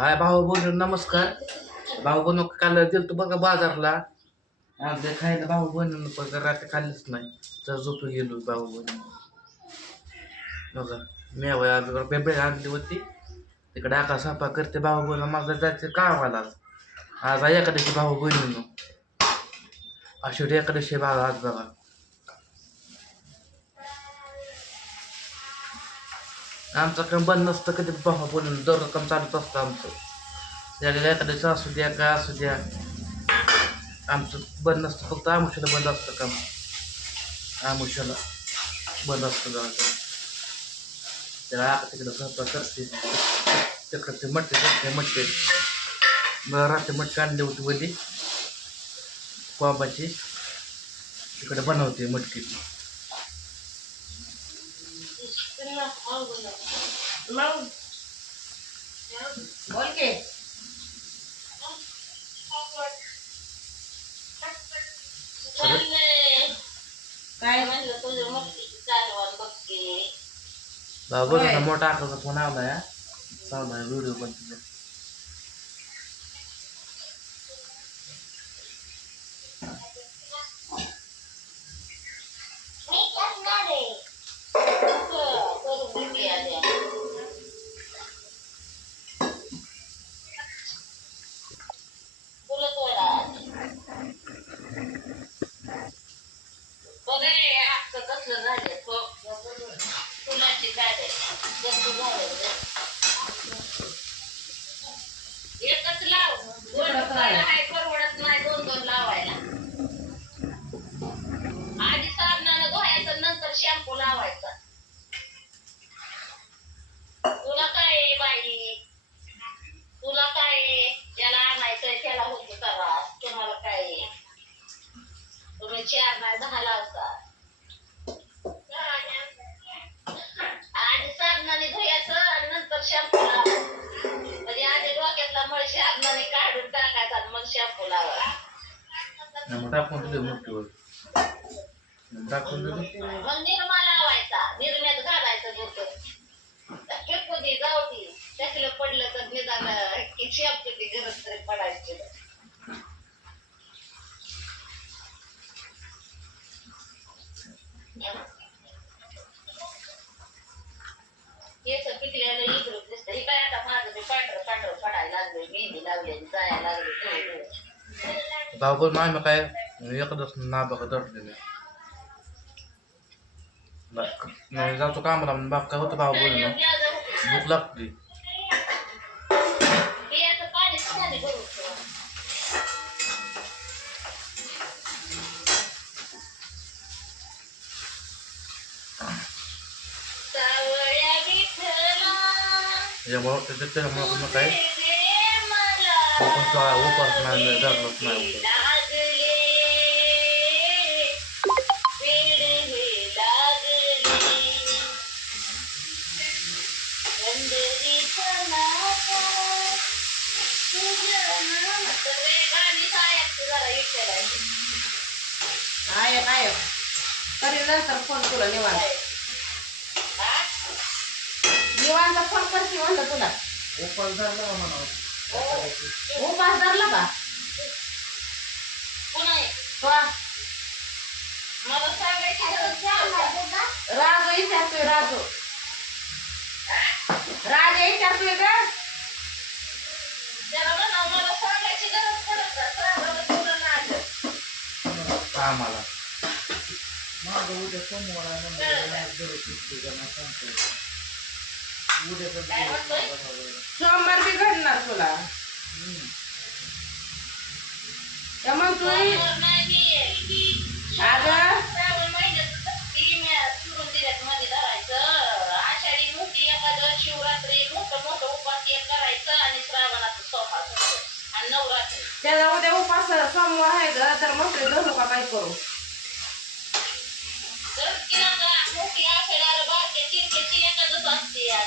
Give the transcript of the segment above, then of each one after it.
हाय भाऊ बोलू नमस्कार. भाऊ बनू काल गेलतो बघा बाजारला. आपल्या खायला भाऊ बनवून पण रात्री खाल्लीच नाही. तर झोपू गेलो भाऊ बनून बघा मेवा बेबे आणली होती. तिकडे आका सापा करते भाऊ बोल माझं जायचं कामाला आज. एकादशी भाऊ बनवून अशी एकादशी भाऊ आज बघा. आमचं काम बंद नसतं कधी बाबा बोलून. दर काम चालूच असतं आमचं. त्याला एखाद्याचं असू द्या काय असू द्या. आमचं बंद नसतं. फक्त आमुष्याला बंद असतं काम. आमुष्याला बंद असतं गावाचं त्याला आता तिकडं स्वतः करते. तिकडं ते मटते करते मटते रात्री मटके आणले होते वली. कोंबाची तिकडे बनवते मटकी. बोल के काय म्हणलं तुझं मस्ती चालवान बघते बाबा होय. मोठा आकाचा फोन आला या चालला व्हिडिओ पण तुझा शॅम्पू लावायचा. तुला काय बाई? तुला काय ज्याला आणायचंय त्याला होतो त्रास तुम्हाला काय तुम्ही चार नाही दहा लावता. दाखवून मग टाकून लावायचा. निरम्यात लागले भाऊ बोल मामी काय एकदाच ना बघा दटलेले नाही जातो कामाला म्हणून बाप काय होतं भाऊ बोल ना भूक लागते बियाचं पाणी मला धरलंच नाही जरा आय नंतर फोन तुला निवांत निवांत फोन करते म्हणलं तुला उपास झालं म्हणा. उपास धरला का. राजू विचारतोय राजू. राजा विचारतोय का. कामाला माझं उद्या सोमवार सोमवार बी घडणार तुला. तर मग तू आषाढी शिवरात्री उपास एक करायचं आणि आणि नवरात्री त्याला उद्या उपास सोमवार आहे ग तर मग ते धरू का काय करू? तर मोठी आषाढी बारक्या चिरक्याची एकादश असते यार.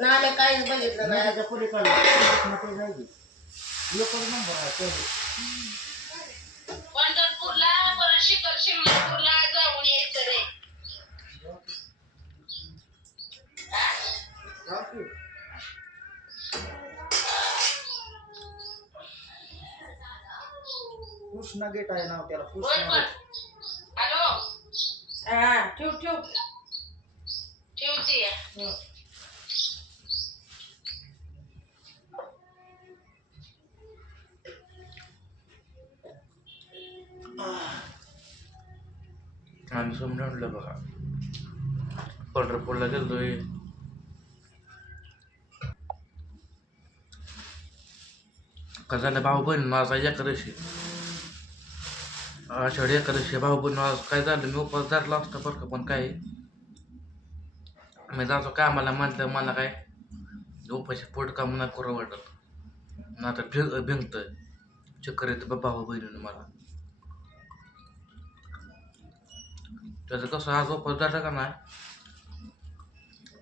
नाले काहीच बघितलं नाही. नदीच्या पलीकडला कृष्णा ते जायचे एकच नंबर आहे पहिले पंढरपूरला परत शिखर शिंगणापूरला जाऊन यायचं रे. चालते. कृष्णा गेट आहे नाव त्याला कृष्णा पण. गेट हॅलो हा ठेव ठेव. ठेवते हं. आम्ही समजून आणलं बघा पंढरपूरला गेलोय का झालं भाऊ बहीण माझा एकादशी आषाढी एकादशी भाऊ बहीण आज काय झालं मी उपास धरला असता बरं का पण काय मी जातो कामाला म्हटलं मला काय उपाशी पोट काम नाही करू वाटत ना आता भि भिंगत चक्कर येतं भाऊ बहिणीनं मला त्याचं कसं आज उपास झाला का नाही?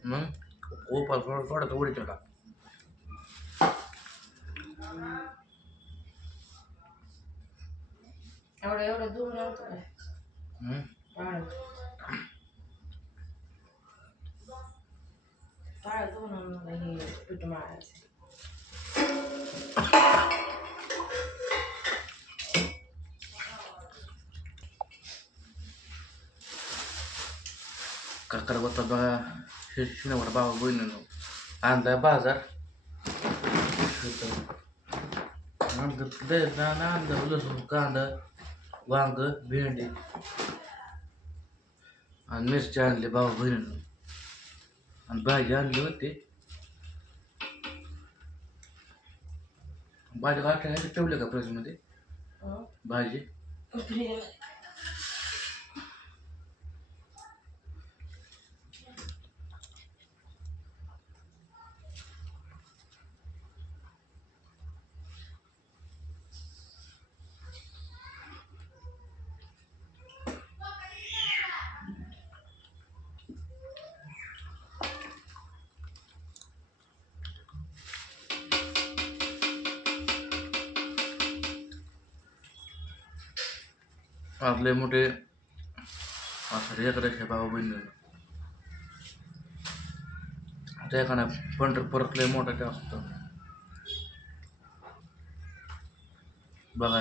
मग उपास सोडायचा उडी त्याला. एवढं एवढं दूर नव्हतं हे पीठ मारायचं काकर होता बघा शिवणार बाबा बहिणीनं आणलाय बाजार. आणलं आणलं लसूण कांदा वांग भेंडी आणि मिरची आणली बाबा बहिणीनं. आणि भाजी आणली होती. भाजी गाठ्या ठेवले का फ्रीजमध्ये हं? भाजी? आपले मोठे असं एकादशी बाबा बहिणी त्या एखादा पंढरपुरात लय मोठा ते असतो बघा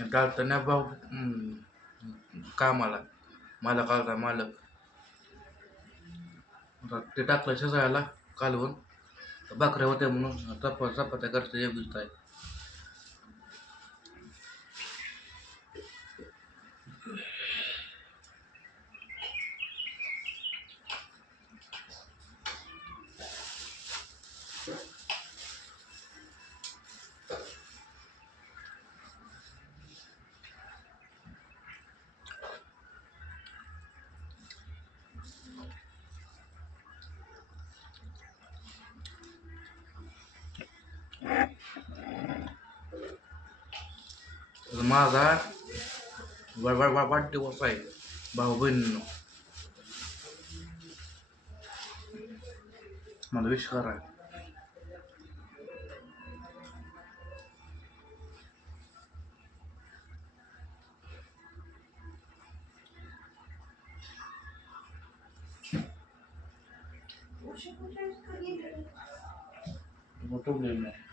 हे. भाऊ कामाला. मला कालचा मालक. ते टाकलं शिजायला कालवून. भाकऱ्या होत्या म्हणून. चपा चपात्या करता येत आहे माझा वा- वा- वा- वाढदिवस आहे भाऊ बहिणीनं मला विश करा मोठं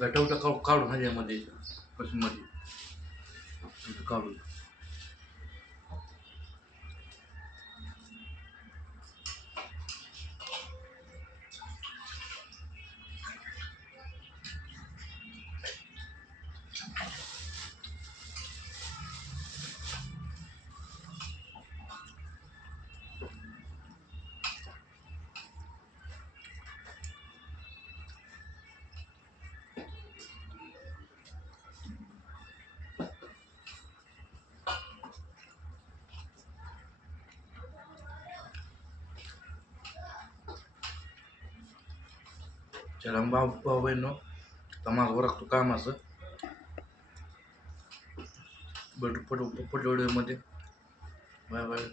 गटवटा का काढून ह्याच्यामध्ये मशीनमध्ये काढून. चला भाऊ भाऊ बहिणो तर माझं ओळखतो कामाचं भेटू पुढं पुढच्या व्हिडिओमध्ये बाय बाय.